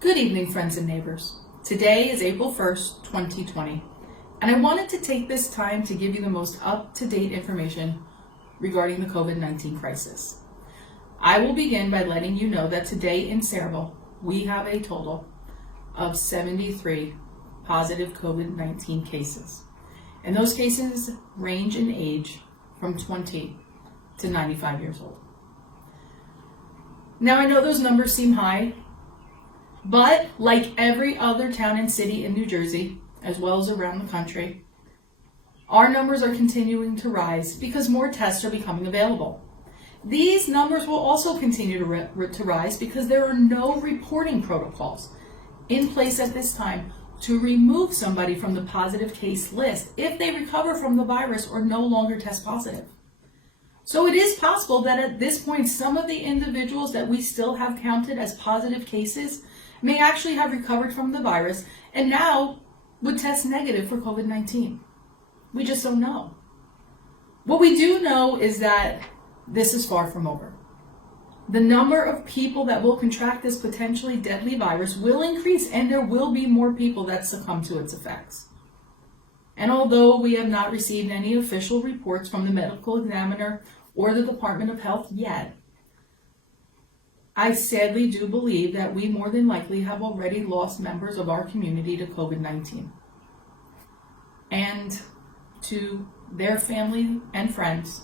Good evening, friends and neighbors. Today is April 1st, 2020, and I wanted to take this time to give you the most up-to-date information regarding the COVID-19 crisis. I will begin by letting you know that today in Sayreville, we have a total of 73 positive COVID-19 cases. And those cases range in age from 20 to 95 years old. Now, I know those numbers seem high, but like every other town and city in New Jersey, as well as around the country, our numbers are continuing to rise because more tests are becoming available. These numbers will also continue to rise because there are no reporting protocols in place at this time to remove somebody from the positive case list if they recover from the virus or no longer test positive. So it is possible that at this point, some of the individuals that we still have counted as positive cases may actually have recovered from the virus and now would test negative for COVID-19. We just don't know. What we do know is that this is far from over. The number of people that will contract this potentially deadly virus will increase, and there will be more people that succumb to its effects. And although we have not received any official reports from the medical examiner or the Department of Health yet, I sadly do believe that we more than likely have already lost members of our community to COVID-19. And to their family and friends,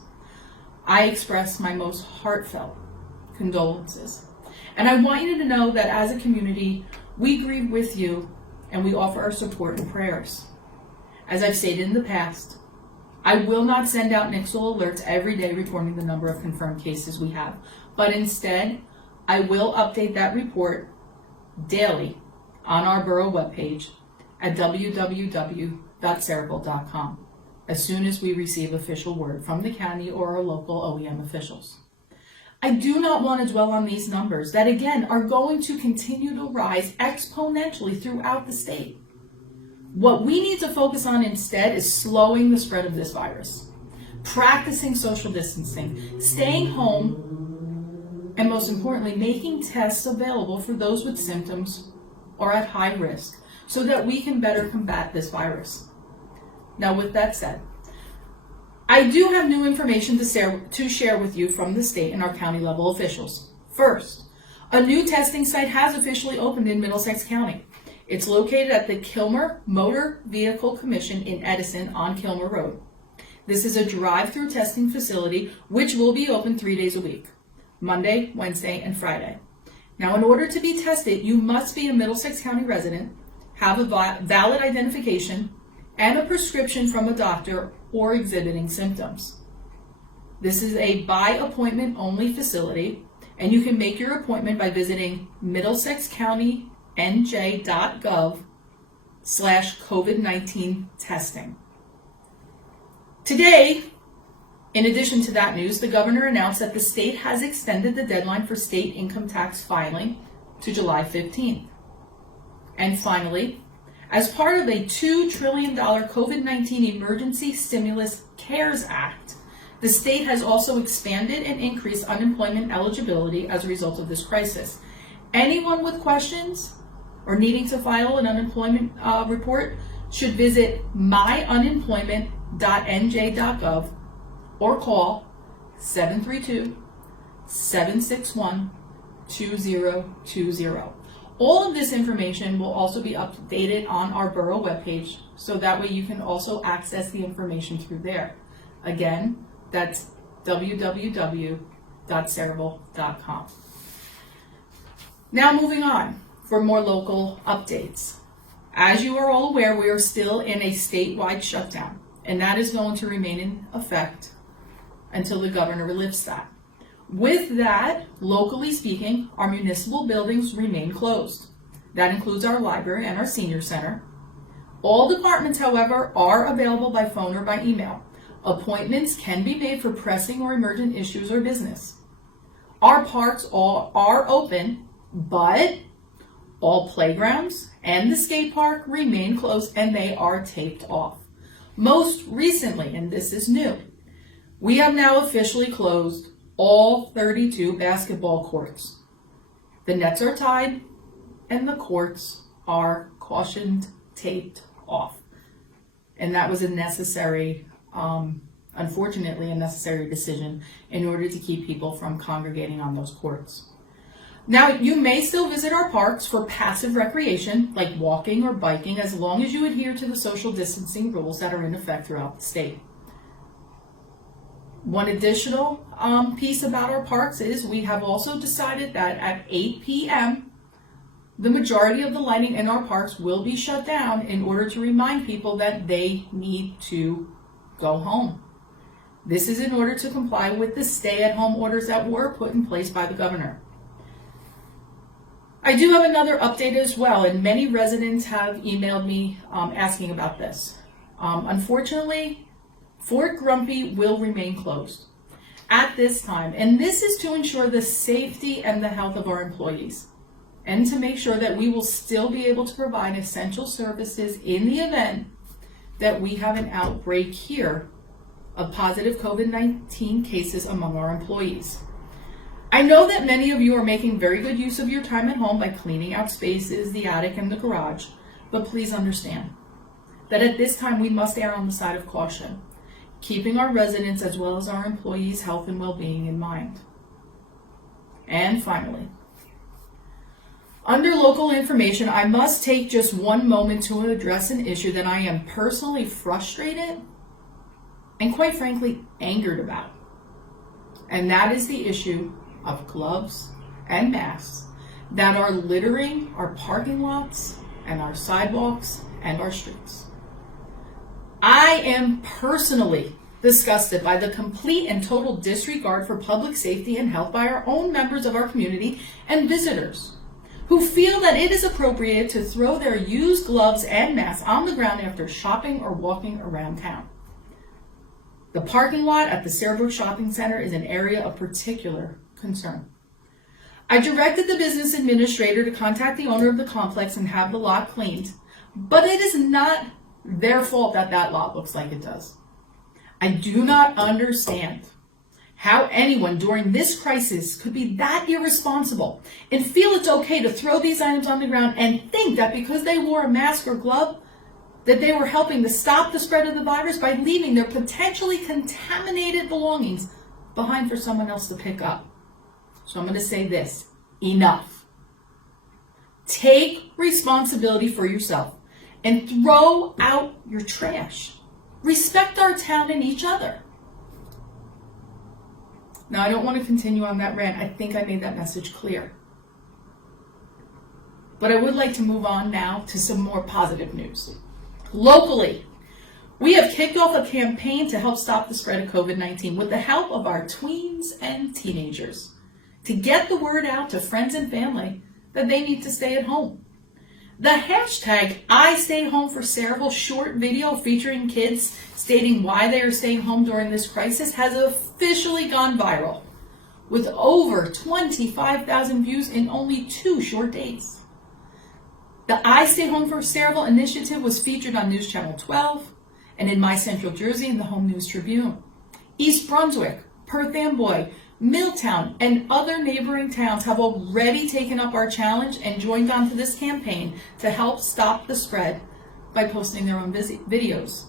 I express my most heartfelt condolences. And I want you to know that as a community, we grieve with you and we offer our support and prayers. As I've stated in the past, I will not send out Nixle alerts every day reporting the number of confirmed cases we have, but instead, I will update that report daily on our borough webpage at www.sayreville.com as soon as we receive official word from the county or our local OEM officials. I do not want to dwell on these numbers that, again, are going to continue to rise exponentially throughout the state. What we need to focus on instead is slowing the spread of this virus, practicing social distancing, staying home, and most importantly, making tests available for those with symptoms or at high risk so that we can better combat this virus. Now, with that said, I do have new information to share with you from the state and our county level officials. First, a new testing site has officially opened in Middlesex County. It's located at the Kilmer Motor Vehicle Commission in Edison on Kilmer Road. This is a drive-through testing facility which will be open 3 days a week, Monday, Wednesday, and Friday. Now, in order to be tested, you must be a Middlesex County resident, have a valid identification, and a prescription from a doctor or exhibiting symptoms. This is a by appointment only facility, and you can make your appointment by visiting middlesexcountynj.gov/COVID-19 testing. Today, in addition to that news, the governor announced that the state has extended the deadline for state income tax filing to July 15th. And finally, as part of a $2 trillion COVID-19 Emergency Stimulus CARES Act, the state has also expanded and increased unemployment eligibility as a result of this crisis. Anyone with questions or needing to file an unemployment report should visit myunemployment.nj.gov or call 732-761-2020. All of this information will also be updated on our borough webpage, so that way you can also access the information through there. Again, that's www.sayreville.com. Now moving on for more local updates. As you are all aware, we are still in a statewide shutdown, and that is going to remain in effect until the governor lifts that. With that, locally speaking, our municipal buildings remain closed. That includes our library and our senior center. All departments, however, are available by phone or by email. Appointments can be made for pressing or emergent issues or business. Our parks are open, but all playgrounds and the skate park remain closed and they are taped off. Most recently, and this is new, we have now officially closed all 32 basketball courts. The nets are tied, and the courts are cautioned taped off. And that was a necessary, unfortunately, a necessary decision in order to keep people from congregating on those courts. Now, you may still visit our parks for passive recreation, like walking or biking, as long as you adhere to the social distancing rules that are in effect throughout the state. One additional piece about our parks is we have also decided that at 8 p.m., the majority of the lighting in our parks will be shut down in order to remind people that they need to go home. This is in order to comply with the stay-at-home orders that were put in place by the governor. I do have another update as well, and many residents have emailed me asking about this. Unfortunately, Fort Grumpy will remain closed at this time, and this is to ensure the safety and the health of our employees, and to make sure that we will still be able to provide essential services in the event that we have an outbreak here of positive COVID-19 cases among our employees. I know that many of you are making very good use of your time at home by cleaning out spaces, the attic, and the garage, but please understand that at this time we must err on the side of caution, keeping our residents as well as our employees' health and well-being in mind. And finally, under local information, I must take just one moment to address an issue that I am personally frustrated and quite frankly angered about. And that is the issue of gloves and masks that are littering our parking lots and our sidewalks and our streets. I am personally disgusted by the complete and total disregard for public safety and health by our own members of our community and visitors who feel that it is appropriate to throw their used gloves and masks on the ground after shopping or walking around town. The parking lot at the Sarahbrook Shopping Center is an area of particular concern. I directed the business administrator to contact the owner of the complex and have the lot cleaned, but it is not their fault that that lot looks like it does. I do not understand how anyone during this crisis could be that irresponsible and feel it's okay to throw these items on the ground and think that because they wore a mask or glove that they were helping to stop the spread of the virus by leaving their potentially contaminated belongings behind for someone else to pick up. So I'm going to say this: enough. Take responsibility for yourself and throw out your trash. Respect our town and each other. Now, I don't want to continue on that rant. I think I made that message clear. But I would like to move on now to some more positive news. Locally, we have kicked off a campaign to help stop the spread of COVID-19 with the help of our tweens and teenagers to get the word out to friends and family that they need to stay at home. The hashtag #IStayHomeForSaraville short video featuring kids stating why they are staying home during this crisis has officially gone viral, with over 25,000 views in only 2 short days. The I Stay Home for Saraville initiative was featured on News Channel 12 and in My Central Jersey in the Home News Tribune. East Brunswick, Perth Amboy, Milltown, and other neighboring towns have already taken up our challenge and joined onto this campaign to help stop the spread by posting their own videos.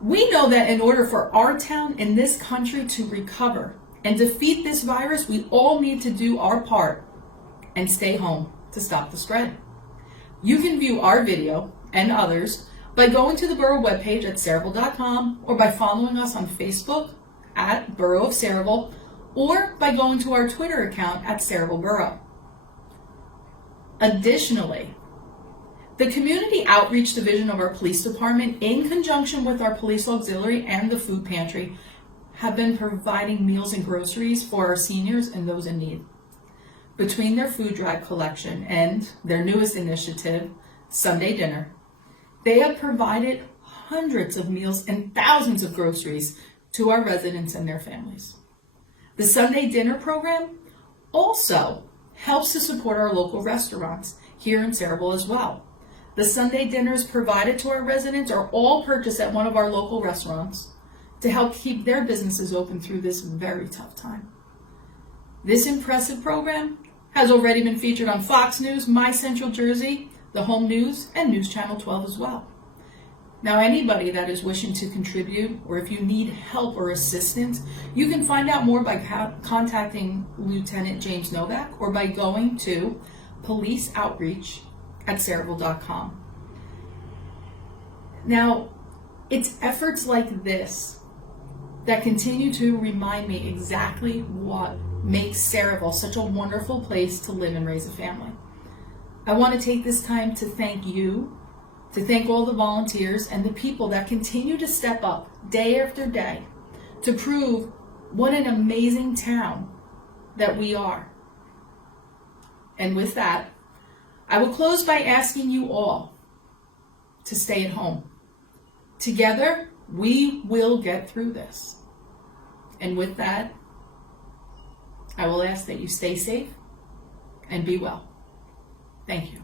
We know that in order for our town and this country to recover and defeat this virus, we all need to do our part and stay home to stop the spread. You can view our video and others by going to the Borough webpage at Saraville.com or by following us on Facebook at Borough of Saraville or by going to our Twitter account at Saraville Borough. Additionally, the Community Outreach Division of our police department, in conjunction with our police auxiliary and the food pantry, have been providing meals and groceries for our seniors and those in need. Between their food drive collection and their newest initiative, Sunday Dinner, they have provided hundreds of meals and thousands of groceries to our residents and their families. The Sunday Dinner program also helps to support our local restaurants here in Saraville as well. The Sunday dinners provided to our residents are all purchased at one of our local restaurants to help keep their businesses open through this very tough time. This impressive program has already been featured on Fox News, My Central Jersey, The Home News, and News Channel 12 as well. Now, anybody that is wishing to contribute, or if you need help or assistance, you can find out more by contacting Lieutenant James Novak or by going to policeoutreach@saraville.com. Now, it's efforts like this that continue to remind me exactly what makes Saraville such a wonderful place to live and raise a family. I want to take this time to thank you, to thank all the volunteers and the people that continue to step up day after day to prove what an amazing town that we are. And with that, I will close by asking you all to stay at home. Together, we will get through this. And with that, I will ask that you stay safe and be well. Thank you.